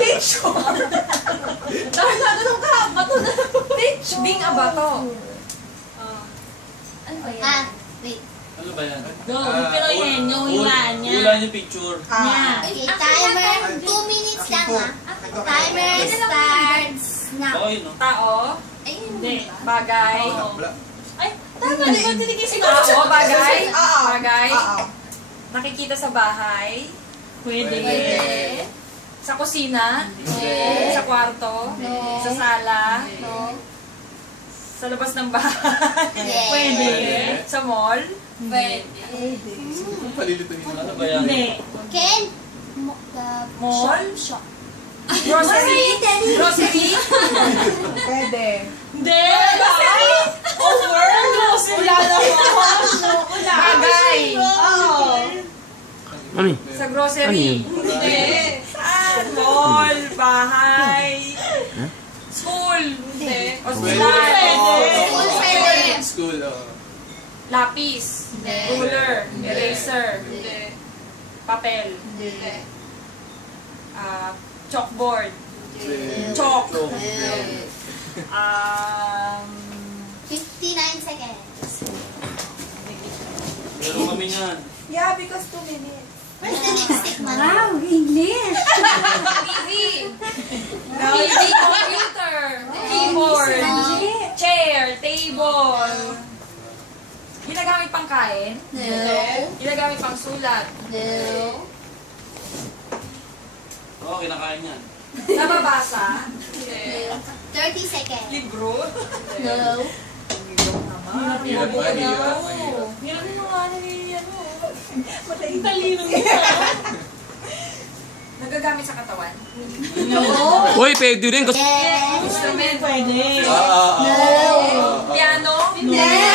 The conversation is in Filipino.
Picture. Dahil natanong ka, bato na. Picture. Being a bato. Ano ba yan? Ah, wait. Ano ba yan? Go, pero yan, yung hilaan niya. Ulan yung picture. Yan. Okay, timer. 2 minutes lang ah. Timer starts now. Baka yun, no? Tao. Hindi. Bagay. Ay, tama, di ba tinigil si Tao, bagay. Oo. Bagay. Oo. Nakikita sa bahay. Pwede. Sa kusina. Pwede. Sa kwarto. No. Sa sala. No. Sa labas ng bahay. Yes. Pwede. Sa mall. Pwede. Palilito niyo. Ano ba yan? Hindi. Ken? Mall. Shop. Grocery. Grocery. Pwede. Hindi. Over. Wala na po. Bagay. Oo. Ano yun? Sa grocery. Hindi. Saan? Mall. Bahay. School. Hindi. Hospital. School pwede. School, Lapis. Hindi. Ruler. Eraser. Hindi. Papel. Hindi. Chalkboard. Hindi. Chalk. Hindi. 59 seconds. Meron kami niyan. Yeah, because 2 minutes. Where's the lipstick, man? English. TV. TV. Computer. Keyboard. Chair. Table. Ginagamit pang kain. No. Ginagamit pang sulat. No. Oo, kinakain yan. Nababasa. Hindi. 30 seconds. Libro. No. Hirap ba? Hirap. Mahirap. Hirap mo nga ni ano. Ang talino niya. Nagagamit sa katawan. Uy, pwede rin kasi... Yes. Instrument. Pwede. No. Piano. Yes.